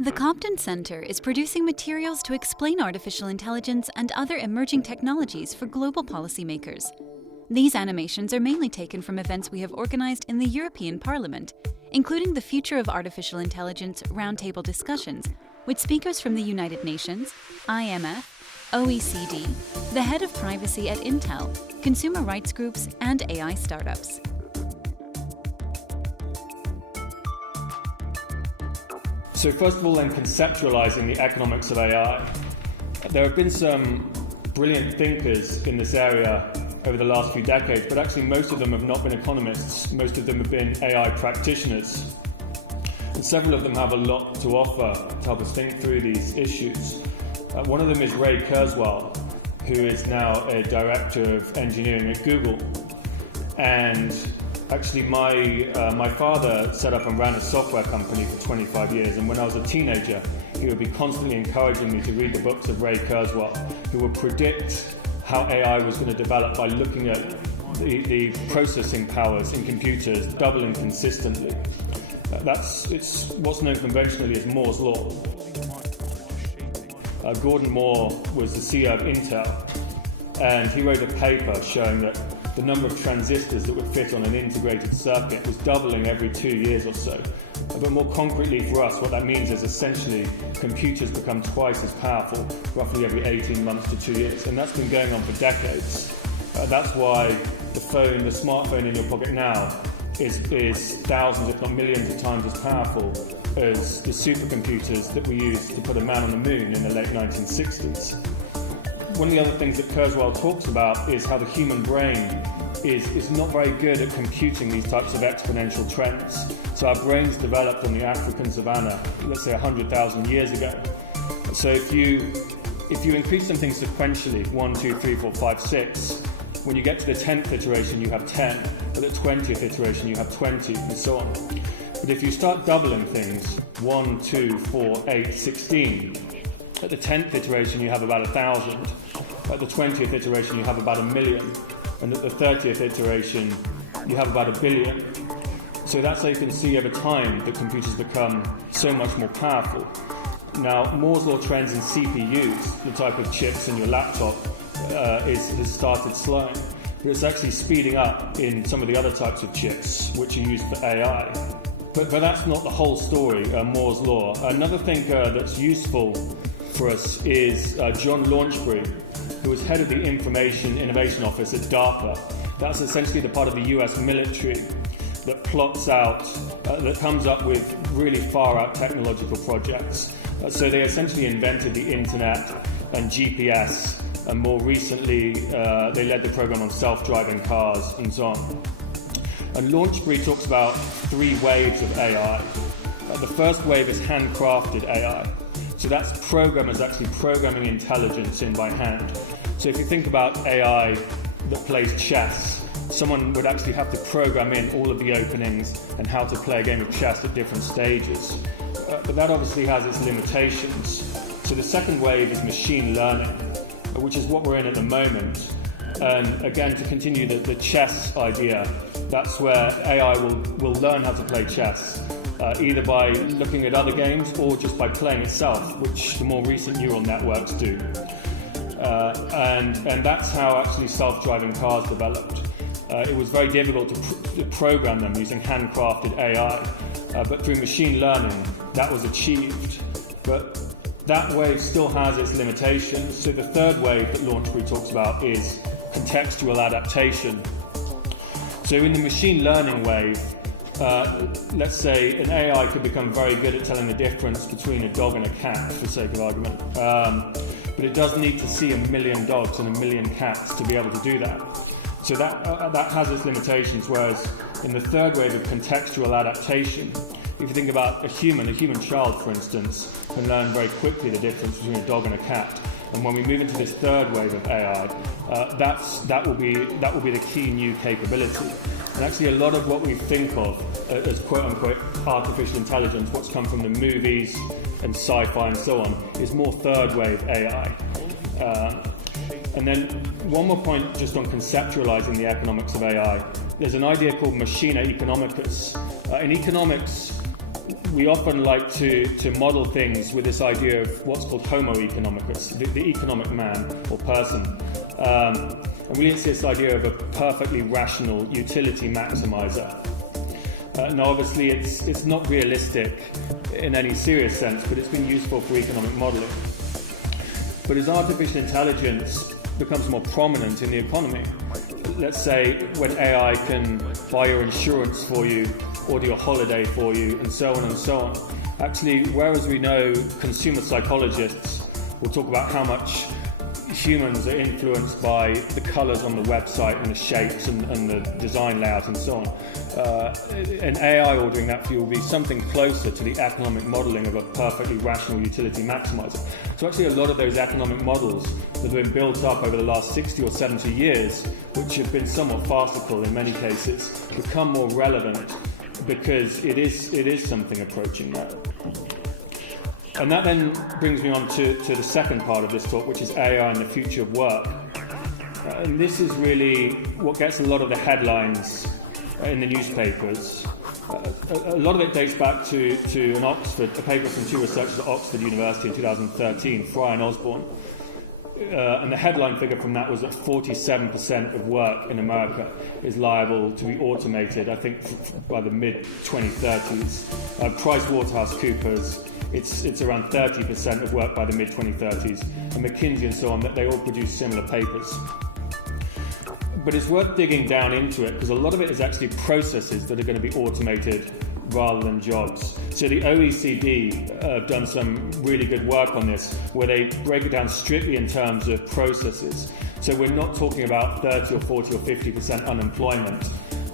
The Cobden Center is producing materials to explain artificial intelligence and other emerging technologies for global policymakers. These animations are mainly taken from events we have organized in the European Parliament, including the Future of Artificial Intelligence roundtable discussions with speakers from the United Nations, IMF, OECD, the head of privacy at Intel, consumer rights groups, and AI startups. So first of all, then, conceptualizing the economics of AI. There have been some brilliant thinkers in this area over the last few decades, but actually most of them have not been economists. Most of them have been AI practitioners. And several of them have a lot to offer to help us think through these issues. One of them is Ray Kurzweil, who is now a director of engineering at Google. And actually, my father set up and ran a software company for 25 years, and when I was a teenager, he would be constantly encouraging me to read the books of Ray Kurzweil, who would predict how AI was going to develop by looking at the processing powers in computers doubling consistently. It's what's known conventionally as Moore's Law. Gordon Moore was the CEO of Intel, and he wrote a paper showing that the number of transistors that would fit on an integrated circuit was doubling every 2 years or so. But more concretely for us, what that means is essentially computers become twice as powerful roughly every 18 months to 2 years. And that's been going on for decades. That's why the smartphone in your pocket now is thousands, if not millions of times as powerful as the supercomputers that we used to put a man on the moon in the late 1960s. One of the other things that Kurzweil talks about is how the human brain is not very good at computing these types of exponential trends. So our brains developed on the African savanna, let's say 100,000 years ago. So if you increase something sequentially, 1, 2, 3, 4, 5, 6, when you get to the 10th iteration you have 10, at the 20th iteration you have 20, and so on. But if you start doubling things, 1, 2, 4, 8, 16, at the 10th iteration you have about 1,000, at the 20th iteration you have about 1 million, and at the 30th iteration you have about 1 billion. So that's how you can see over time that computers become so much more powerful. Now, Moore's Law trends in CPUs, the type of chips in your laptop, has started slowing. But it's actually speeding up in some of the other types of chips which are used for AI. But that's not the whole story, Moore's Law. Another thinker that's useful for us is John Launchbury, who was head of the Information Innovation Office at DARPA. That's essentially the part of the US military that plots out, that comes up with really far-out technological projects. So they essentially invented the internet and GPS, and more recently they led the program on self-driving cars and so on. And Launchbury talks about 3 waves of AI. The first wave is handcrafted AI. So that's programmers actually programming intelligence in by hand. So if you think about AI that plays chess, someone would actually have to program in all of the openings and how to play a game of chess at different stages. But that obviously has its limitations. So the second wave is machine learning, which is what we're in at the moment. And again, to continue the chess idea, that's where AI will learn how to play chess, either by looking at other games or just by playing itself, which the more recent neural networks do. And that's how actually self-driving cars developed. It was very difficult to program them using handcrafted AI, but through machine learning that was achieved. But that wave still has its limitations. So the third wave that Launchbury talks about is contextual adaptation. So in the machine learning wave, let's say an AI could become very good at telling the difference between a dog and a cat, for the sake of argument. But it does need to see 1 million dogs and 1 million cats to be able to do that. So that has its limitations, whereas in the third wave of contextual adaptation, if you think about a human child, for instance, can learn very quickly the difference between a dog and a cat. And when we move into this third wave of AI, that will be the key new capability. And actually, a lot of what we think of as quote-unquote artificial intelligence, what's come from the movies and sci-fi and so on, is more third wave AI. And then one more point just on conceptualizing the economics of AI. There's an idea called machina economicus. In economics, we often like to model things with this idea of what's called homo economicus, the economic man or person. And we see this idea of a perfectly rational utility maximizer. Now, obviously, it's not realistic in any serious sense, but it's been useful for economic modelling. But as artificial intelligence becomes more prominent in the economy, let's say when AI can buy your insurance for you, order your holiday for you, and so on and so on. Actually, whereas we know consumer psychologists will talk about how much humans are influenced by the colours on the website and the shapes and the design layout and so on, an AI ordering that for you will be something closer to the economic modelling of a perfectly rational utility maximizer. So actually a lot of those economic models that have been built up over the last 60 or 70 years, which have been somewhat farcical in many cases, become more relevant because it is something approaching that. And that then brings me on to the second part of this talk, which is AI and the future of work. And this is really what gets a lot of the headlines in the newspapers. A lot of it dates back to a paper from two researchers at Oxford University in 2013, Fry and Osborne. And the headline figure from that was that 47% of work in America is liable to be automated, I think, by the mid-2030s. PricewaterhouseCoopers, it's around 30% of work by the mid-2030s. And McKinsey and so on, that they all produce similar papers. But it's worth digging down into it because a lot of it is actually processes that are going to be automated rather than jobs. So the OECD have done some really good work on this, where they break it down strictly in terms of processes. So we're not talking about 30 or 40 or 50% unemployment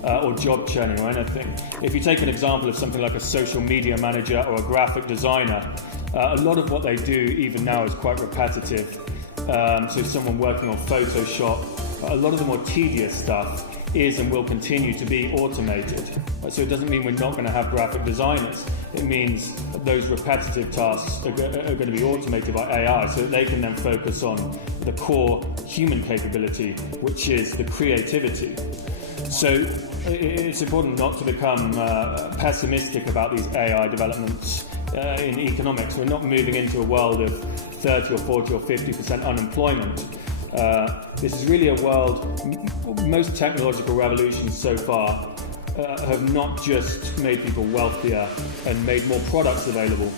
or job churning or anything. If you take an example of something like a social media manager or a graphic designer, a lot of what they do even now is quite repetitive. So someone working on Photoshop, a lot of the more tedious stuff is and will continue to be automated. So it doesn't mean we're not going to have graphic designers. It means those repetitive tasks are going to be automated by AI so that they can then focus on the core human capability, which is the creativity. So it's important not to become pessimistic about these AI developments in economics. We're not moving into a world of 30 or 40 or 50% unemployment. This is really a world, most technological revolutions so far have not just made people wealthier and made more products available,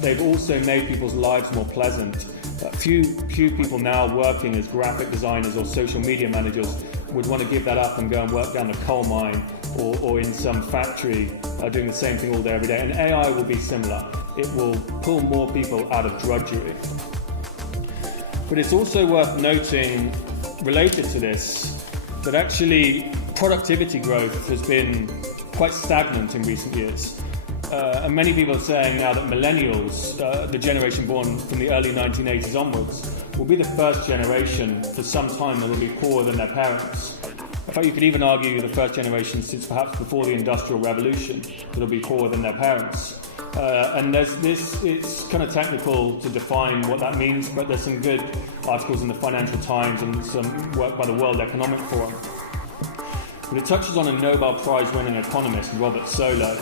they've also made people's lives more pleasant. Few people now working as graphic designers or social media managers would want to give that up and go and work down the coal mine or in some factory doing the same thing all day every day. And AI will be similar. It will pull more people out of drudgery. But it's also worth noting, related to this, that actually productivity growth has been quite stagnant in recent years. And many people are saying now that millennials, the generation born from the early 1980s onwards, will be the first generation for some time that will be poorer than their parents. In fact, you could even argue the first generation since perhaps before the Industrial Revolution that will be poorer than their parents. And there's this, it's kind of technical to define what that means, but there's some good articles in the Financial Times and some work by the World Economic Forum. But it touches on a Nobel Prize winning economist, Robert Solow.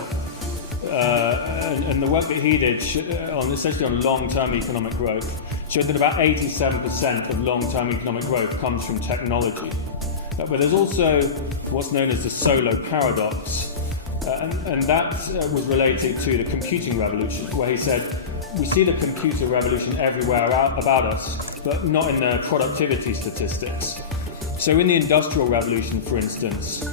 And the work that he did essentially on long-term economic growth showed that about 87% of long-term economic growth comes from technology. But there's also what's known as the Solow paradox. And that was related to the computing revolution, where he said, we see the computer revolution everywhere about us, but not in the productivity statistics. So in the Industrial Revolution, for instance,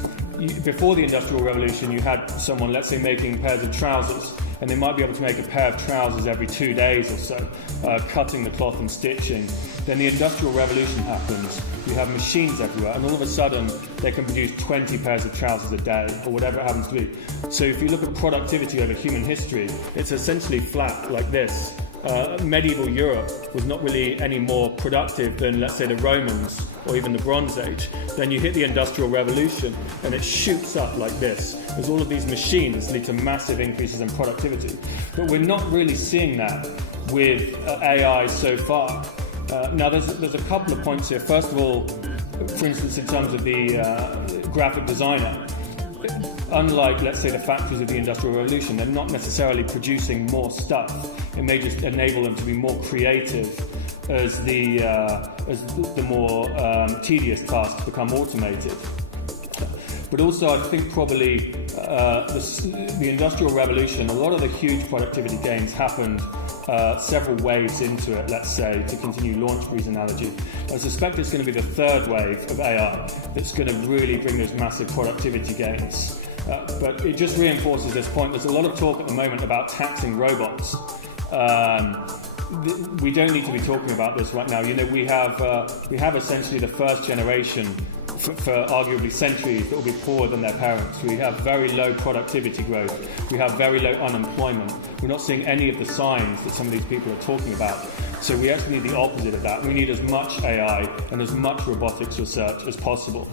before the Industrial Revolution, you had someone, let's say, making pairs of trousers, and they might be able to make a pair of trousers every 2 days or so, cutting the cloth and stitching. Then the Industrial Revolution happens, you have machines everywhere, and all of a sudden they can produce 20 pairs of trousers a day, or whatever it happens to be. So if you look at productivity over human history, it's essentially flat like this. Medieval Europe was not really any more productive than, let's say, the Romans or even the Bronze Age. Then you hit the Industrial Revolution and it shoots up like this, as all of these machines lead to massive increases in productivity. But we're not really seeing that with AI so far. Now there's a couple of points here. First of all, for instance, in terms of the graphic designer, unlike, let's say, the factories of the Industrial Revolution, they're not necessarily producing more stuff. It may just enable them to be more creative as the more tedious tasks become automated. But also, I think probably the Industrial Revolution, a lot of the huge productivity gains happened several waves into it, let's say, to continue Launchbury's analogy. I suspect it's going to be the third wave of AI that's going to really bring those massive productivity gains. But it just reinforces this point. There's a lot of talk at the moment about taxing robots. We don't need to be talking about this right now. You know, we have essentially the first generation for arguably centuries that will be poorer than their parents. We have very low productivity growth. We have very low unemployment. We're not seeing any of the signs that some of these people are talking about. So we actually need the opposite of that. We need as much AI and as much robotics research as possible.